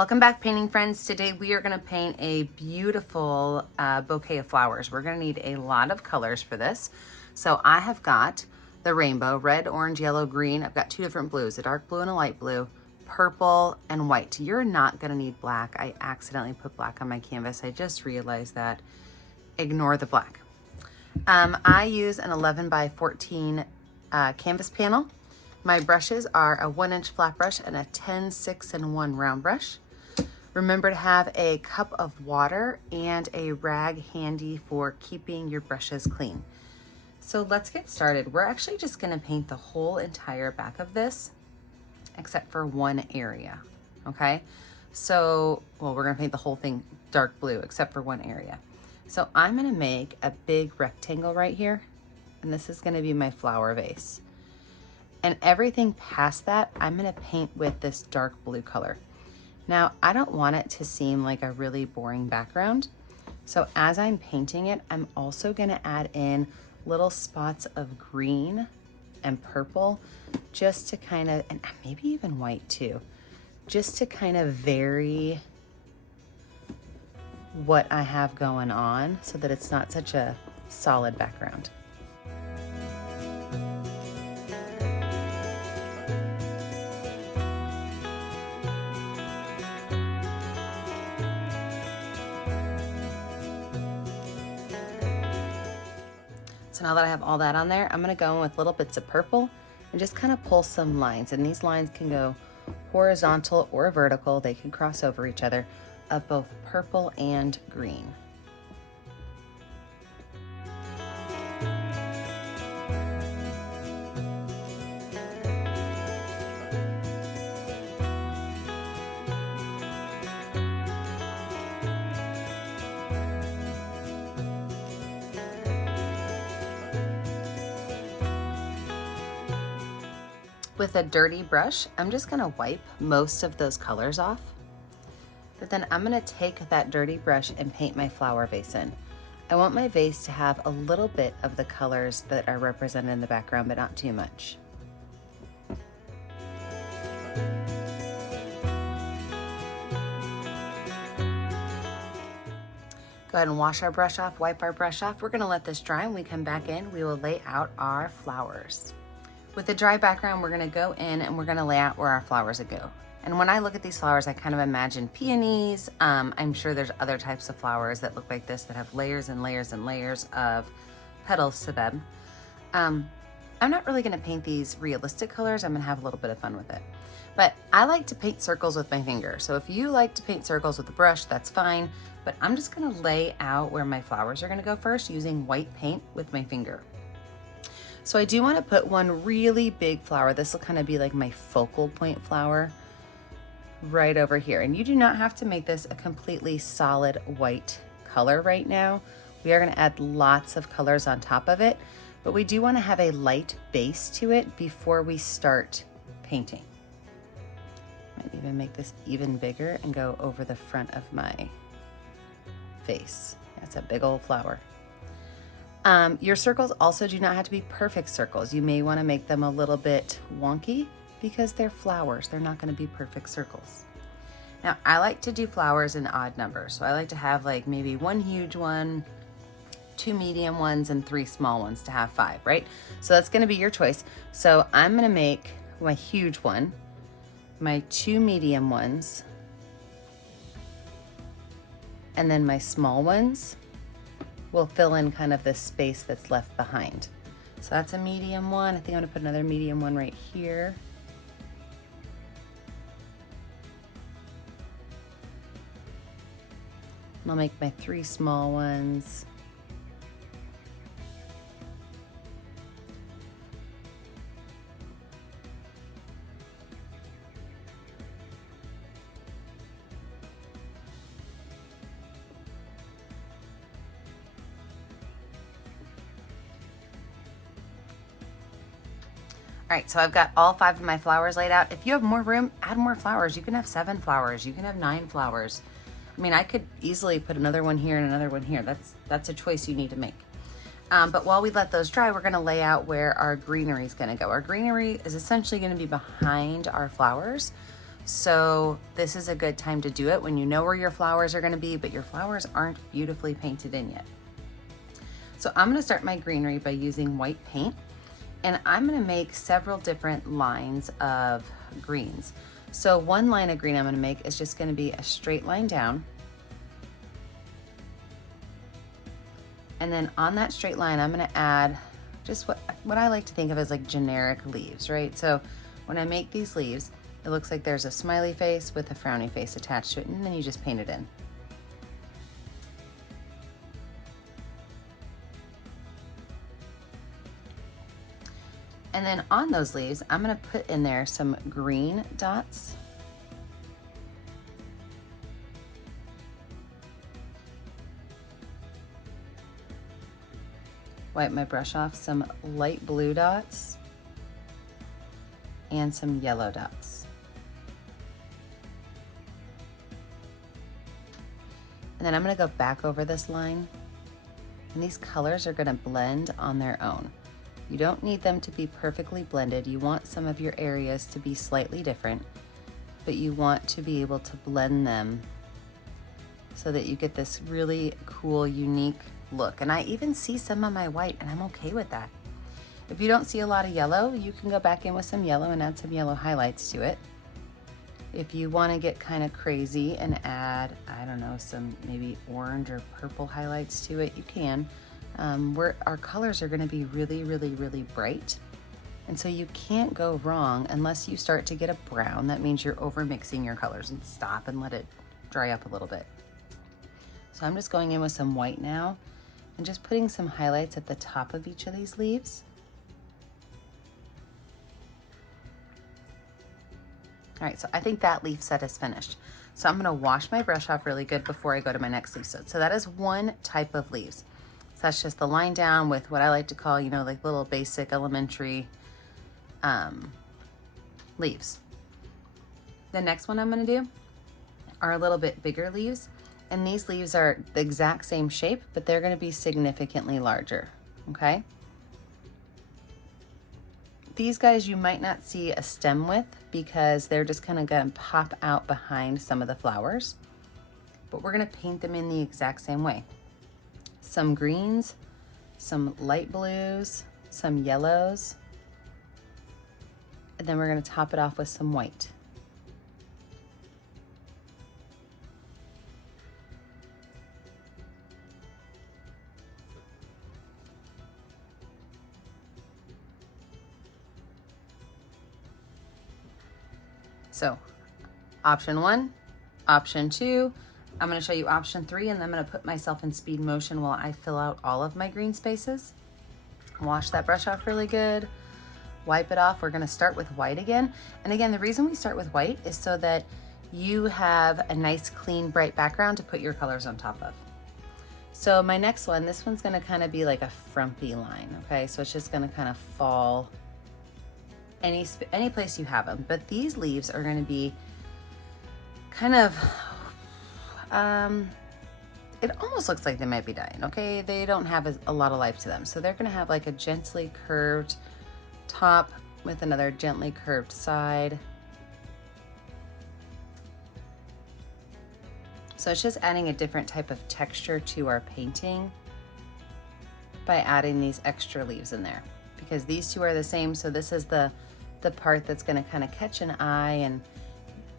Welcome back, painting friends. Today we are going to paint a beautiful bouquet of flowers. We're going to need a lot of colors for this. So I have got the rainbow, red, orange, yellow, green. I've got two different blues, a dark blue and a light blue, purple and white. You're not going to need black. I accidentally put black on my canvas. I just realized that. Ignore the black. I use an 11 by 14 canvas panel. My brushes are a 1-inch flat brush and a 10, 6, and 1 round brush. Remember to have a cup of water and a rag handy for keeping your brushes clean. So let's get started. We're actually just going to paint the whole entire back of this except for one area, okay? So, well, we're going to paint the whole thing dark blue except for one area. So I'm going to make a big rectangle right here, and this is going to be my flower vase. And everything past that, I'm gonna paint with this dark blue color. Now, I don't want it to seem like a really boring background. So as I'm painting it, I'm also gonna add in little spots of green and purple, just to kind of, and maybe even white too, just to kind of vary what I have going on so that it's not such a solid background. So now that I have all that on there, I'm gonna go in with little bits of purple and just kind of pull some lines. And these lines can go horizontal or vertical. They can cross over each other of both purple and green. With a dirty brush, I'm just gonna wipe most of those colors off, but then I'm gonna take that dirty brush and paint my flower vase in. I want my vase to have a little bit of the colors that are represented in the background, but not too much. Go ahead and wash our brush off, wipe our brush off. We're gonna let this dry. When we come back in, we will lay out our flowers. With a dry background, we're gonna go in and we're gonna lay out where our flowers would go. And when I look at these flowers, I kind of imagine peonies. I'm sure there's other types of flowers that look like this that have layers and layers and layers of petals to them. I'm not really gonna paint these realistic colors. I'm gonna have a little bit of fun with it. But I like to paint circles with my finger. So if you like to paint circles with a brush, that's fine. But I'm just gonna lay out where my flowers are gonna go first using white paint with my finger. So I do want to put one really big flower. This will kind of be like my focal point flower right over here. And you do not have to make this a completely solid white color right now. We are going to add lots of colors on top of it, but we do want to have a light base to it before we start painting. Might even make this even bigger and go over the front of my vase. That's a big old flower. Your circles also do not have to be perfect circles. You may want to make them a little bit wonky because they're flowers. They're not going to be perfect circles. Now, I like to do flowers in odd numbers. So I like to have like maybe one huge one, 2 medium ones, and 3 small ones to have 5, right? So that's going to be your choice. So I'm going to make my huge one, my 2 medium ones, and then my small ones will fill in kind of this space that's left behind. So that's a medium one. I think I'm gonna put another medium one right here. And I'll make my 3 small ones. All right, so I've got all 5 of my flowers laid out. If you have more room, add more flowers. You can have 7 flowers. You can have 9 flowers. I mean, I could easily put another one here and another one here. That's a choice you need to make. But while we let those dry, we're gonna lay out where our greenery is gonna go. Our greenery is essentially gonna be behind our flowers. So this is a good time to do it when you know where your flowers are gonna be, but your flowers aren't beautifully painted in yet. So I'm gonna start my greenery by using white paint, and I'm gonna make several different lines of greens. So one line of green I'm gonna make is just gonna be a straight line down. And then on that straight line, I'm gonna add just what I like to think of as like generic leaves, right? So when I make these leaves, it looks like there's a smiley face with a frowny face attached to it, and then you just paint it in. And then on those leaves, I'm gonna put in there some green dots. Wipe my brush off, some light blue dots and some yellow dots. And then I'm gonna go back over this line, and these colors are gonna blend on their own. You don't need them to be perfectly blended. You want some of your areas to be slightly different, but you want to be able to blend them so that you get this really cool, unique look. And I even see some of my white, and I'm okay with that. If you don't see a lot of yellow, you can go back in with some yellow and add some yellow highlights to it. If you want to get kind of crazy and add, I don't know, some maybe orange or purple highlights to it, you can. Our colors are going to be really, really, really bright. And so you can't go wrong unless you start to get a brown. That means you're over mixing your colors, and stop and let it dry up a little bit. So I'm just going in with some white now and just putting some highlights at the top of each of these leaves. All right, so I think that leaf set is finished. So I'm gonna wash my brush off really good before I go to my next leaf set. So that is one type of leaves. So that's just the line down with what I like to call, you know, like little basic elementary leaves. The next one I'm gonna do are a little bit bigger leaves. And these leaves are the exact same shape, but they're gonna be significantly larger, okay? These guys you might not see a stem with because they're just kind of gonna pop out behind some of the flowers, but we're gonna paint them in the exact same way. Some greens, some light blues, some yellows, and then we're gonna top it off with some white. So option 1, option 2, I'm gonna show you option 3, and then I'm gonna put myself in speed motion while I fill out all of my green spaces. Wash that brush off really good, wipe it off. We're gonna start with white again. And again, the reason we start with white is so that you have a nice, clean, bright background to put your colors on top of. So my next one, this one's gonna kind of be like a frumpy line, okay? So it's just gonna kind of fall any place you have them. But these leaves are gonna be kind of, it almost looks like they might be dying, okay? They don't have a lot of life to them. So they're gonna have like a gently curved top with another gently curved side. So it's just adding a different type of texture to our painting by adding these extra leaves in there, because these two are the same. So this is the part that's gonna kind of catch an eye and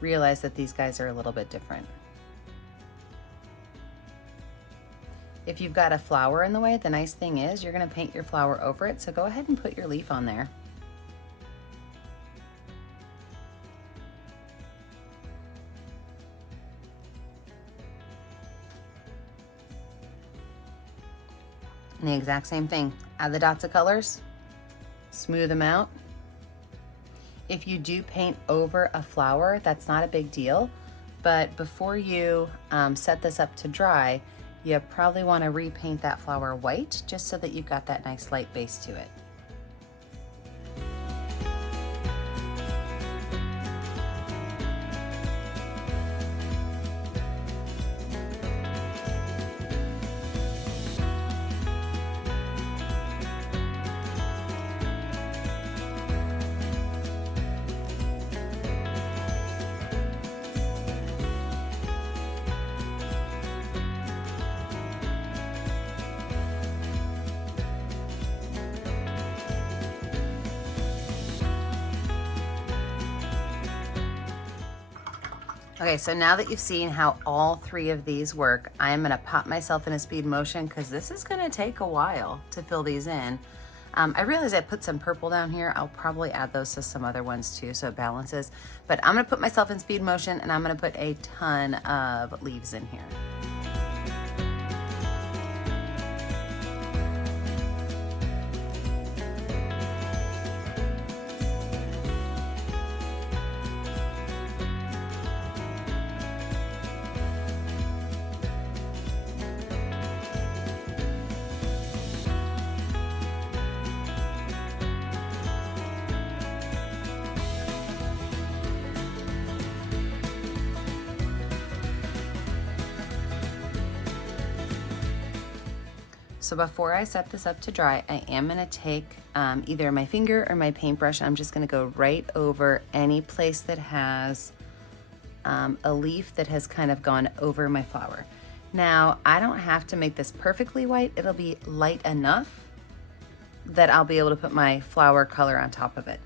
realize that these guys are a little bit different. If you've got a flower in the way, the nice thing is you're gonna paint your flower over it. So go ahead and put your leaf on there. And the exact same thing, add the dots of colors, smooth them out. If you do paint over a flower, that's not a big deal, but before you set this up to dry, you probably want to repaint that flower white just so that you've got that nice light base to it. Okay, so now that you've seen how all three of these work, I am gonna pop myself in a speed motion because this is gonna take a while to fill these in. I realize I put some purple down here. I'll probably add those to some other ones too so it balances. But I'm gonna put myself in speed motion and I'm gonna put a ton of leaves in here. So before I set this up to dry, I am gonna take either my finger or my paintbrush. I'm just gonna go right over any place that has a leaf that has kind of gone over my flower. Now, I don't have to make this perfectly white. It'll be light enough that I'll be able to put my flower color on top of it.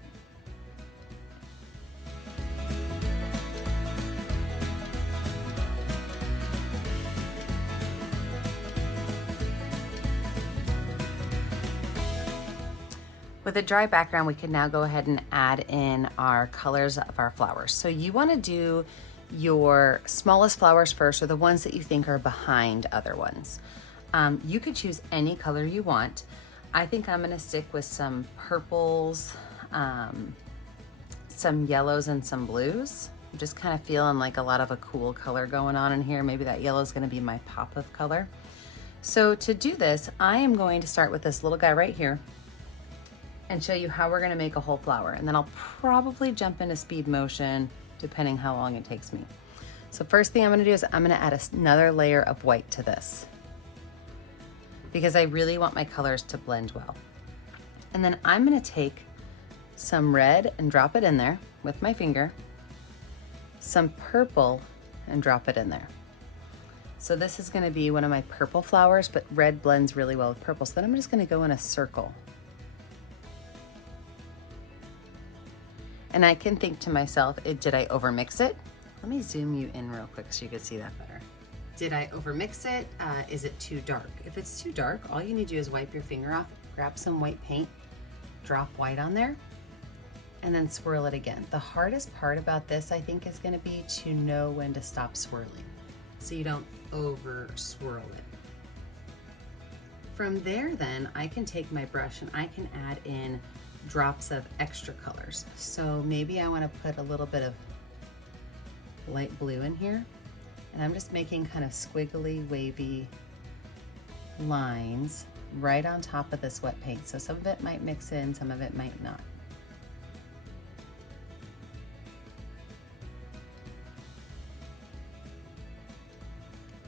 With a dry background, we can now go ahead and add in our colors of our flowers. So you want to do your smallest flowers first, or the ones that you think are behind other ones. You could choose any color you want. I think I'm going to stick with some purples, some yellows, and some blues. I'm just kind of feeling like a lot of a cool color going on in here. Maybe that yellow is going to be my pop of color. So to do this, I am going to start with this little guy right here and show you how we're gonna make a whole flower. And then I'll probably jump into speed motion depending how long it takes me. So first thing I'm gonna do is I'm gonna add another layer of white to this because I really want my colors to blend well. And then I'm gonna take some red and drop it in there with my finger, some purple and drop it in there. So this is gonna be one of my purple flowers, but red blends really well with purple. So then I'm just gonna go in a circle. And I can think to myself, did I overmix it? Let me zoom you in real quick so you can see that better. Did I overmix it? Is it too dark? If it's too dark, all you need to do is wipe your finger off, grab some white paint, drop white on there, and then swirl it again. The hardest part about this, I think, is gonna be to know when to stop swirling so you don't over swirl it. From there then, I can take my brush and I can add in drops of extra colors. So maybe I want to put a little bit of light blue in here, and I'm just making kind of squiggly, wavy lines right on top of this wet paint. So some of it might mix in, some of it might not.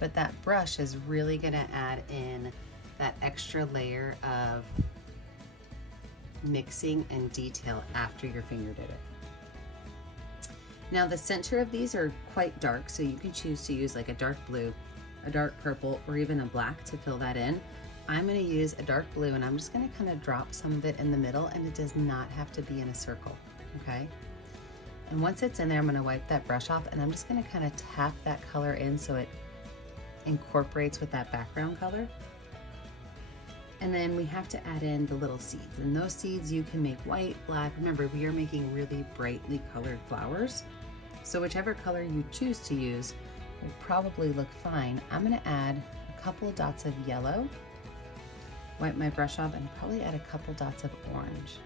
But that brush is really going to add in that extra layer of mixing and detail after your finger did it. Now the center of these are quite dark, so you can choose to use like a dark blue, a dark purple, or even a black to fill that in. I'm going to use a dark blue, and I'm just going to kind of drop some of it in the middle, and it does not have to be in a circle, okay? And once it's in there, I'm going to wipe that brush off, and I'm just going to kind of tap that color in so it incorporates with that background color. And then we have to add in the little seeds, and those seeds you can make white, black. Remember, we are making really brightly colored flowers, so whichever color you choose to use will probably look fine. I'm going to add a couple of dots of yellow, wipe my brush off, and probably add a couple dots of orange.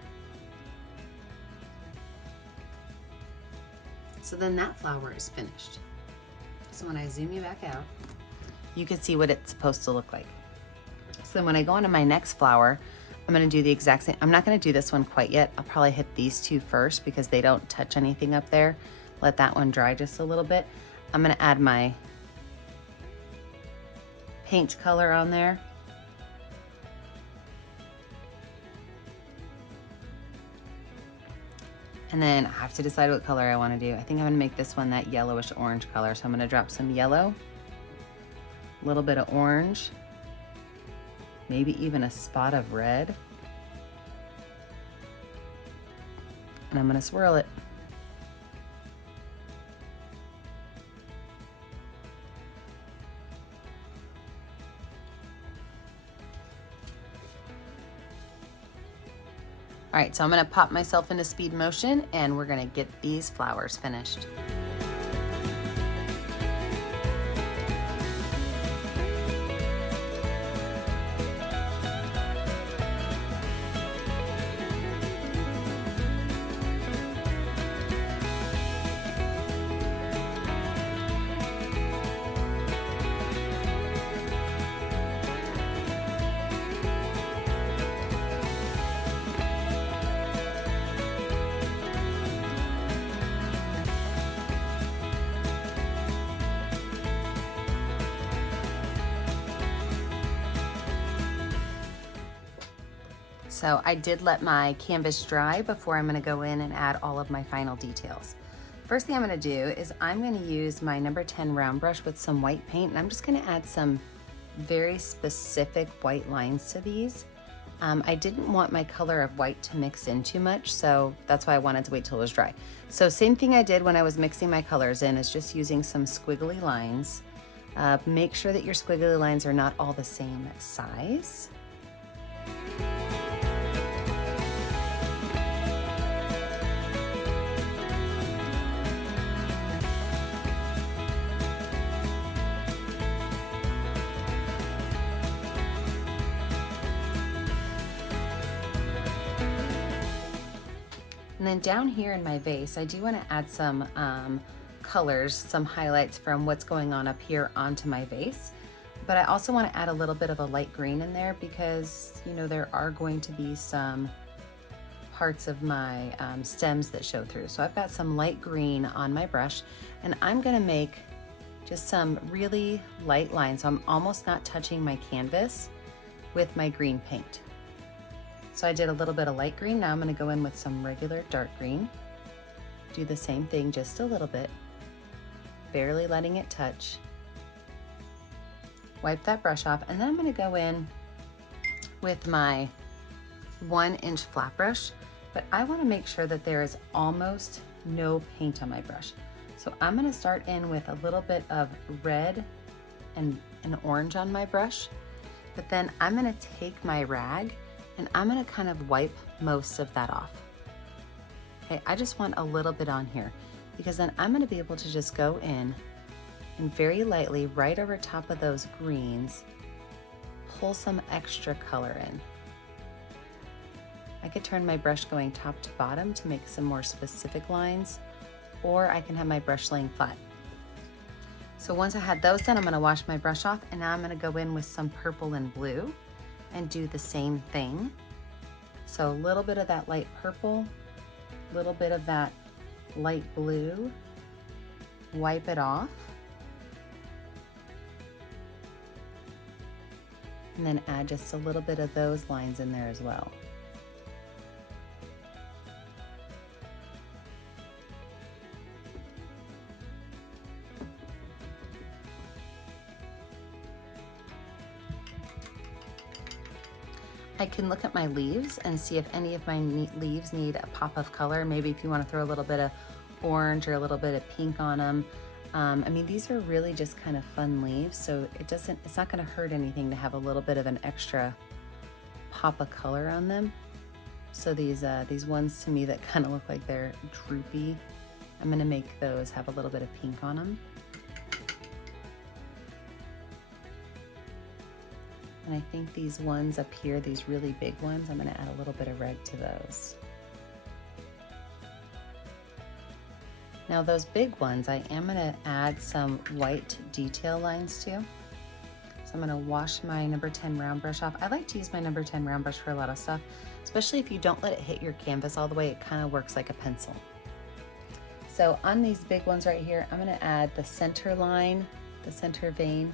So then that flower is finished. So when I zoom you back out, you can see what it's supposed to look like. So then when I go into my next flower, I'm gonna do the exact same. I'm not gonna do this one quite yet. I'll probably hit these two first because they don't touch anything up there. Let that one dry just a little bit. I'm gonna add my paint color on there. And then I have to decide what color I wanna do. I think I'm gonna make this one that yellowish orange color. So I'm gonna drop some yellow, a little bit of orange, maybe even a spot of red. And I'm gonna swirl it. All right, so I'm gonna pop myself into speed motion and we're gonna get these flowers finished. So I did let my canvas dry before I'm gonna go in and add all of my final details. First thing I'm gonna do is I'm gonna use my number 10 round brush with some white paint, and I'm just gonna add some very specific white lines to these. I didn't want my color of white to mix in too much, so that's why I wanted to wait till it was dry. So same thing I did when I was mixing my colors in, is just using some squiggly lines. Make sure that your squiggly lines are not all the same size. And then down here in my vase, I do want to add some colors, some highlights from what's going on up here onto my vase. But I also want to add a little bit of a light green in there because, you know, there are going to be some parts of my stems that show through. So I've got some light green on my brush, and I'm going to make just some really light lines. So I'm almost not touching my canvas with my green paint. So I did a little bit of light green. Now I'm gonna go in with some regular dark green. Do the same thing, just a little bit, barely letting it touch. Wipe that brush off, and then I'm gonna go in with my 1-inch flat brush, but I wanna make sure that there is almost no paint on my brush. So I'm gonna start in with a little bit of red and orange on my brush, but then I'm gonna take my rag and I'm gonna kind of wipe most of that off. Okay, I just want a little bit on here because then I'm gonna be able to just go in and very lightly, right over top of those greens, pull some extra color in. I could turn my brush going top to bottom to make some more specific lines, or I can have my brush laying flat. So once I had those done, I'm gonna wash my brush off, and now I'm gonna go in with some purple and blue and do the same thing. So a little bit of that light purple, a little bit of that light blue, wipe it off, and then add just a little bit of those lines in there as well. I can look at my leaves and see if any of my leaves need a pop of color. Maybe if you want to throw a little bit of orange or a little bit of pink on them. I mean, these are really just kind of fun leaves, so it's not going to hurt anything to have a little bit of an extra pop of color on them. So these ones to me that kind of look like they're droopy, I'm going to make those have a little bit of pink on them. And I think these ones up here, these really big ones, I'm gonna add a little bit of red to those. Now those big ones, I am gonna add some white detail lines to. So I'm gonna wash my number 10 round brush off. I like to use my number 10 round brush for a lot of stuff, especially if you don't let it hit your canvas all the way, it kind of works like a pencil. So on these big ones right here, I'm gonna add the center line, the center vein,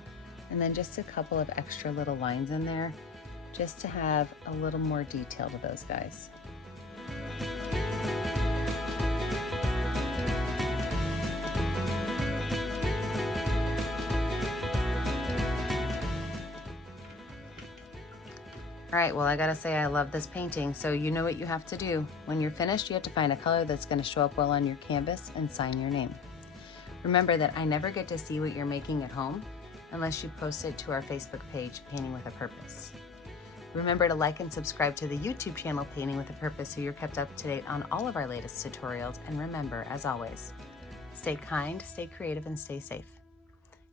and then just a couple of extra little lines in there just to have a little more detail to those guys. All right, well, I gotta say I love this painting, so you know what you have to do. When you're finished, you have to find a color that's gonna show up well on your canvas and sign your name. Remember that I never get to see what you're making at home unless you post it to our Facebook page, Painting with a Purpose. Remember to like and subscribe to the YouTube channel Painting with a Purpose so you're kept up to date on all of our latest tutorials. And remember, as always, stay kind, stay creative, and stay safe.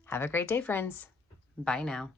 Have a great day, friends. Bye now.